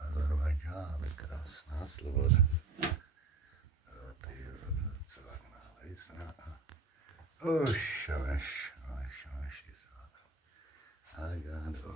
Azerbaycan krasna slobod. Agado.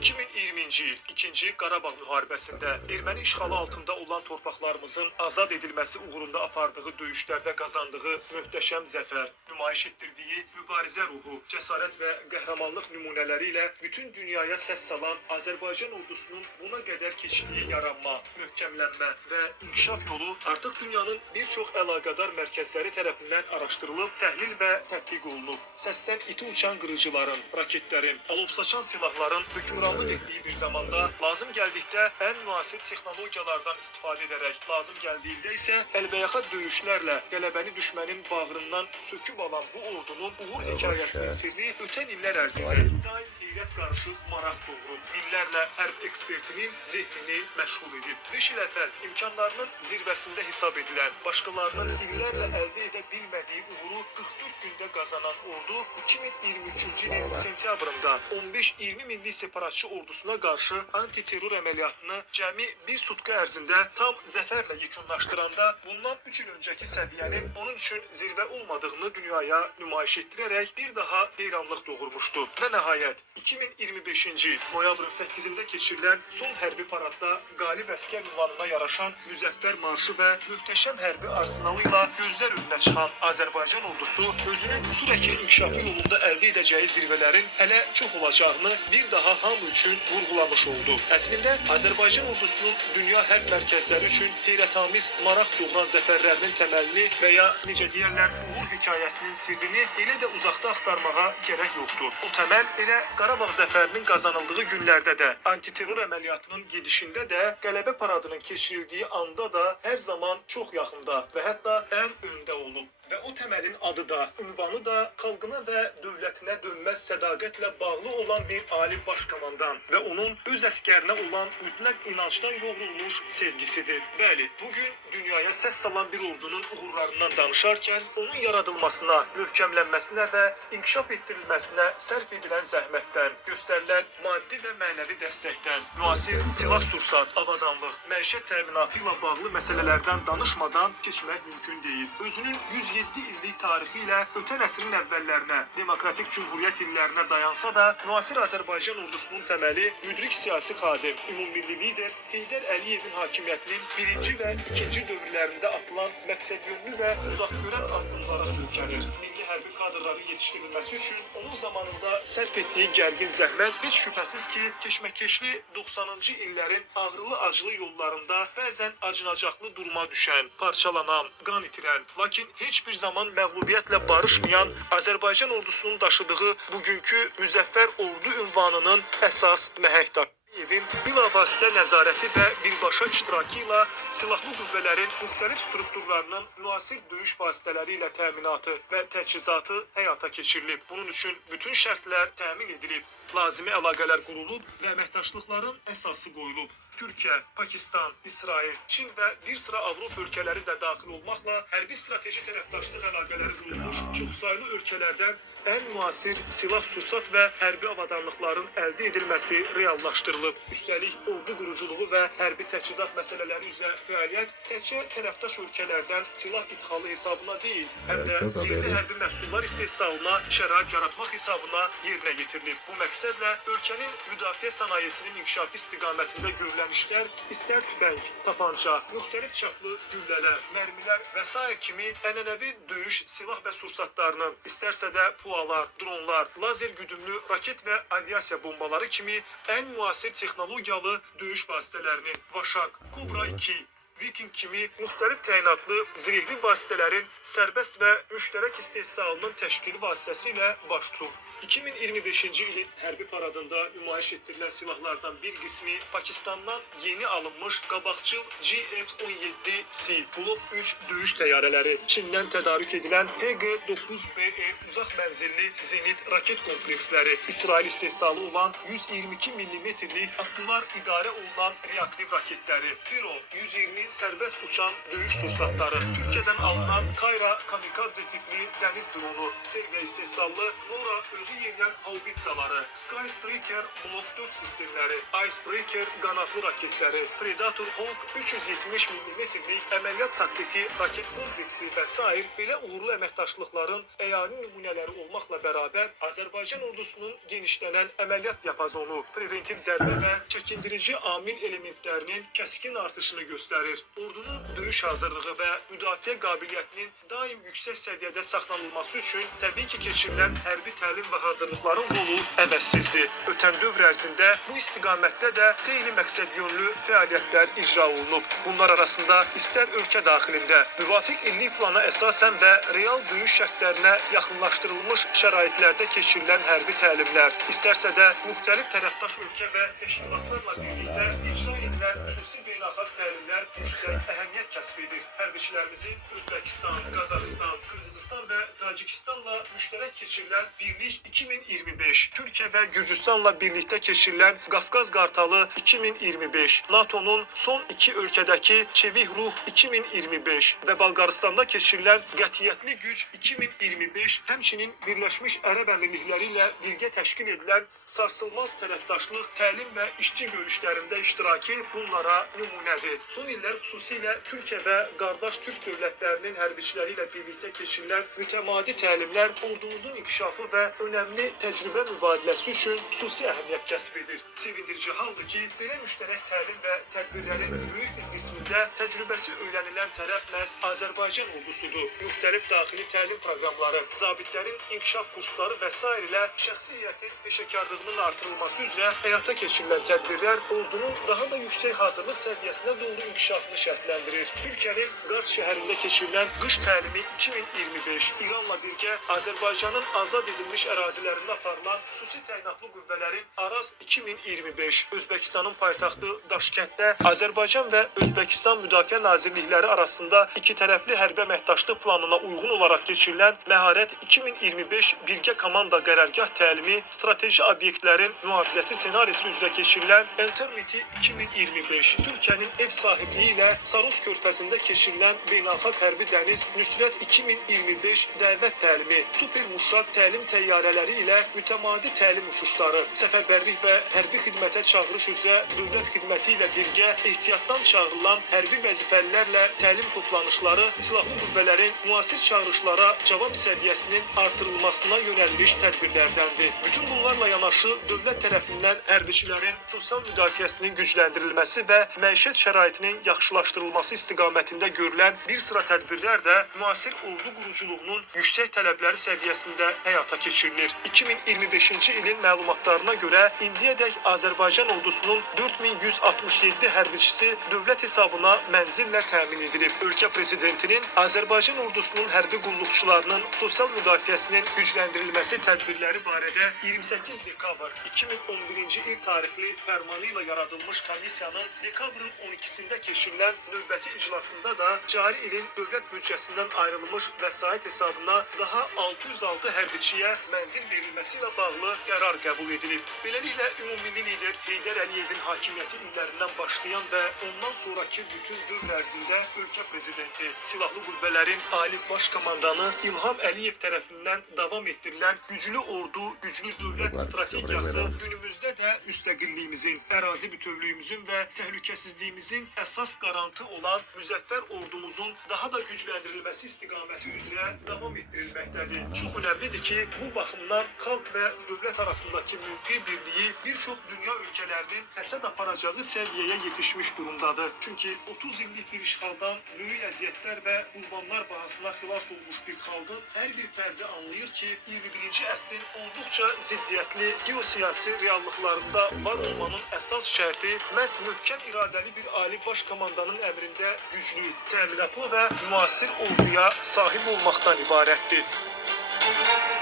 2020-ci il 2-ci Qarabağ müharibəsində erməni işğalı altında olan torpaqlarımızın azad edilməsi uğrunda apardığı döyüşlərdə qazandığı möhtəşəm zəfər, nümayiş etdirdiyi mübarizə ruhu, cəsarət və qəhrəmanlıq nümunələri ilə bütün dünyaya səs salan Azərbaycan ordusunun buna qədər keçdiyi yaranma, möhkəmlənmə və inkişaf yolu artıq dünyanın bir çox əlaqədar mərkəzləri tərəfindən araşdırılıb, təhlil və tədqiq olunub. Səsdən iti uçan qırıcıların, raketlərin, alovsaçan silahların hökmranlıq etdiyi bir zamanda lazım gəldikdə ən müasir texnologiyalardan istifadə edərək, lazım gəldiyində isə əlbəyaxa döyüşlərlə qələbəni düşmənin bağrından söküb alan bu ordunun uğur hekayəsinin sirri ötən illər ərzində daim heyrət qarışıq maraq doğurub, minlərlə hərb ekspertinin zehnini məşğul edib. 5 il əvvəl imkanlarının zirvəsində hesab edilən, başqalarının illərlə əldə edə bilmədiyi uğuru 44 gündə qazanan ordu 2023-cü ilin sentyabrında 15-20 milli separatçı ordusuna qarşı antiterror əməliyyatını cəmi bir sutka ərzində tam zəfərlə yekunlaşdıranda bundan 3 il öncəki səviyyənin onun üçün zirvə olmadığını dünyaya nümayiş etdirərək bir daha heyranlıq doğurmuşdu. Və nəhayət 2025-ci il noyabrın 8-də keçirilən son hərbi paradda qalib əskər ünvanına yaraşan müzəffər marşı və möhtəşəm hərbi arsenalı ilə gözlər önünə çıxan Azərbaycan ordusu özünün sürəkli inkişafı yolunda əldə edəcəyi zirvələrin hələ çox olacağını bir daha hamı üçün vurğulamış oldu. Əslində Azərbaycan ordusunun dünya hərb mərkəzləri üçün heyrətamiz maraq doğuran zəfərlərinin təməlini və ya necə deyərlər uğur hekayəsinin sirrini elə də uzaqda axtarmağa gərək yoxdur. O təməl elə Qarabağ zəfərinin qazanıldığı günlərdə də, antiterror əməliyyatının gedişində də, qələbə paradının keçirildiyi anda da hər zaman çox yaxında və hətta ən öndə olub. Və o təməlin adı da, ünvanı da xalqına və dövlətinə dönməz sədaqətlə bağlı olan bir ali başkomandan və onun öz əskərinə olan mütləq inancdan yoğrulmuş sevgisidir. Bəli, bugün dünyaya səs salan bir ordunun uğurlarından danışarkən, onun yaradılmasına, möhkəmlənməsinə və inkişaf etdirilməsinə sərf edilən zəhmətdən, göstərilən maddi və mənəvi dəstəkdən, müasir silah-sursat, avadanlıq, məişət təminatı ilə bağlı məsələlərdən danışmadan keçmək mümkün deyil. Özünün 107 illik tarixi ilə ötən əsrin əvvəllərinə, demokratik cümhuriyyət illərinə dayansa da, müasir Azərbaycan ordusunun təməli müdrik siyasi xadim, ümummilli lider Heydər Əliyevin hakimiyyətinin birinci və ikinci dövrlərində atılan məqsədyönlü və uzaqgörən addımlara söykənir. Milli hərbi kadrların yetişdirilməsi üçün onun zamanında sərf etdiyi gərgin zəhmət heç şübhəsiz ki, keşməkeşli 90-cı illərin ağrılı-acılı yollarında bəzən acınacaqlı duruma düşən, parçalanan, qan itirən, lakin heç bir zaman məğlubiyyətlə barışmayan Azərbaycan ordusunun daşıdığı bugünkü müzəffər ordu ünvanının əsas məhəkdaşıdır. Əliyevin bilavasitə nəzarəti və birbaşa iştirakı ilə silahlı qüvvələrin müxtəlif strukturlarının müasir döyüş vasitələri ilə təminatı və təchizatı həyata keçirilib. Bunun üçün bütün şərtlər təmin edilib, lazımi əlaqələr qurulub və əməkdaşlıqların əsası qoyulub. Türkiyə, Pakistan, İsrail, Çin və bir sıra Avropa ölkələri də daxil olmaqla hərbi strateji tərəfdaşlıq əlaqələri qurulmuş çoxsaylı ölkələrdən ən müasir silah-sursat və hərbi avadanlıqların əldə edilməsi reallaşdırılıb. Üstəlik, ordu quruculuğu və hərbi təchizat məsələləri üzrə fəaliyyət təkcə tərəfdaş ölkələrdən silah idxalı hesabına deyil, həm də yerli hərbi məhsullar istehsalına şərait yaratmaq hesabına yerinə yetirilib. Bu məqsədlə ölkənin müdafiə sənayesinin inkişafı istiqamətində görülən işlər, istər tüfəng, tapanca, müxtəlif çaplı güllələr, mərmilər və s. kimi ənənəvi döyüş silah və sursatlarının, istərsə də pualar, dronlar, lazer güdümlü raket və aviasiya bombaları kimi ən müasir texnologiyalı döyüş vasitələrinin, Vaşaq, Kobra 2, Viking kimi müxtəlif təyinatlı zirehli vasitələrin sərbəst və müştərək istehsalının təşkili vasitəsilə baş tutub. 2025-ci ilin hərbi paradında nümayiş etdirilən silahlardan bir qismi Pakistandan yeni alınmış qabaqcıl GF-17C Block 3 döyüş təyyarələri, Çindən tədarük edilən HG-9BE uzaq mənzilli zenit raket kompleksləri, İsrail istehsalı olan 122 mm-lik atlılar idarə olunan reaktiv raketləri, Hero 120 serbest uçan döyüş sursatları, Türkiye'den alınan Kayra kamikadze tipli deniz dronu, Sergey istehsallı Nora özü yenilen haubitsaları, Skystriker Block 4 sistemleri, Icebreaker qanadlı raketləri, Predator Hawk 370 mm'lik əməliyyat taktiki raket kompleksi və s. belə uğurlu əməkdaşlıqların əyani nümunələri olmaqla bərabər Azərbaycan ordusunun genişlənən əməliyyat yapazonu, preventiv zərbə və çəkindirici amil elementlərinin kəskin artışını göstərir. Ordunun döyüş hazırlığı və müdafiə qabiliyyətinin daim yüksək səviyyədə saxlanılması üçün təbii ki, keçirilən hərbi təlim və hazırlıqların rolu əvəzsizdir. Ötən dövr ərzində bu istiqamətdə də xeyli məqsədyönlü fəaliyyətlər icra olunub. Bunlar arasında istər ölkə daxilində müvafiq illik plana əsasən və real döyüş şərtlərinə yaxınlaşdırılmış şəraitlərdə keçirilən hərbi təlimlər, istərsə də müxtəlif tərəfdaş ölkə və təşkilatlarla birlikdə icra edilən xüsusi beynəlxalq təlimlər yüksək əhəmiyyət kəsb edir. Hərbçilərimizin Özbəkistan, Qazaxıstan, Qırğızıstan və Tacikistanla müştərək keçirilən Birlik 2025, Türkiyə və Gürcüstanla birlikdə keçirilən Qafqaz Qartalı 2025, NATO'nun son iki ölkədəki Çevik Ruh 2025 və Balqaristanda keçirilən Qətiyyətli Güc 2025, həmçinin Birləşmiş Ərəb Əmirlikləri ilə birgə təşkil edilən sarsılmaz tərəfdaşlıq, təlim və işçi görüşlərində iştirakı bunlara nümunədir. Son illər xüsusilə Türkiyə və qardaş Türk dövlətlərinin hərbiçiləri ilə birlikdə keçirilən mütəmadi təlimlər ordumuzun inkişafı və önəmli təcrübə mübadiləsi üçün xüsusi əhəmiyyət kəsb edir. Sevindirici haldır ki, belə müştərək təlim və tədbirlərin böyük bir qismində təcrübəsi öyrənilən tərəf məhz Azərbaycan ordusudur. Müxtəlif daxili təlim proqramları, zabitlərin inkişaf kursları və s. ilə şəxsi heyətin peşəkarlığının artırılması üzrə həyata keçirilən tədbirlər ordunun daha da yüksək hazırlıq səviyyəsinə doğru inkişafını şərtləndirir. Türkiyənin Qaz şəhərində keçirilən qış təlimi 2025, İranla birgə Azərbaycanın azad edilmiş ərazilərində aparılan xüsusi təyinatlı qüvvələrin Araz 2025, Özbəkistanın paytaxtı Daşkənddə Azərbaycan və Özbəkistan Müdafiə Nazirlikləri arasında iki tərəfli hərbi əməkdaşlıq planına uyğun olaraq keçirilən Məharət 2025 birgə komanda qərargah təlimi, strateji obyektlərin mühafizəsi senarisi üzrə keçirilən Entermiti 2025, Türkiyənin ev sahibliyi ilə Sarus körfəzində keçirilən beynəlxalq hərbi dəniz Nüsrət 2025 dəvət təlimi, Super Muşraq təlim təyyarələri ilə mütəmadi təlim uçuşları, səfərbərlik və hərbi xidmətə çağırış üzrə dövlət xidməti ilə birgə ehtiyatdan çağırılan hərbi vəzifəlilərlə təlim toplanışları silahlı qüvvələrin müasir çağırışlara cavab səviyyəsinin artırılmasına yönəlmiş tədbirlərdəndir. Bütün bunlarla yanaşı dövlət tərəfindən hərbiçilərin sosial müdafiəsinin gücləndirilməsi və məişət şəraitinin yaxşılaşdırılması istiqamətində görülən bir sıra tədbirlər də müasir ordu quruculuğunun yüksək tələbləri səviyyəsində həyata keçirilir. 2025-ci ilin məlumatlarına görə indiyədək Azərbaycan ordusunun 4167 hərbiçisi dövlət hesabına mənzillə təmin edilib. Ölkə prezidentinin Azərbaycan ordusunun hərbi qulluqçularının sosial müdafiəsinin gücləndirilməsi tədbirləri barədə 28 dekabr 2011-ci il tarixli fərmanı ilə yaradılmış komissiyanın dekabrın 12-sində keçirilən növbəti iclasında da cari ilin dövlət büdcəsindən ayrılmış vəsait hesabına daha 606 hərbiçiyə mənzil verilməsi ilə bağlı qərar qəbul edilib. Beləliklə, ümumilli lider Heydər Əliyevin hakimiyyəti illərindən başlayan və ondan sonraki bütün dövr ərzində ölkə prezidenti, silahlı qüvvələrin ali baş komandanı İlham Əliyev tərəfindən davam etdirilən güclü ordu, güclü dövlət strategiyası günümüzdə də müstəqilliyimizin, ərazi bütövlüyümüzün və təhlükəsizliyimizin əsas qarantı olan müzəffər ordumuzun daha da gücləndirilməsi istiqaməti üzrə davam etdirilməkdədir. Çox önəmlidir ki, bu baxımdan xalq və dövlət arasındakı mövqe birliyi bir çox dünya ölkələrinin həsəd aparacağı səviyyəyə yetişmiş durumdadır. Çünki 30 illik bir işğaldan böyük əziyyətlər və qurbanlar bahasına xilas olmuş bir xalqın hər bir fərdi anlayır ki, 21-ci əsrin olduqca ziddiyyətli geosiyasi reallıqlarında var olmanın əsas şərti məhz möhkəm iradəli bir ali baş komandanın əmrində güclü, təminatlı və müasir orduya sahib olmaqdan ibarətdir.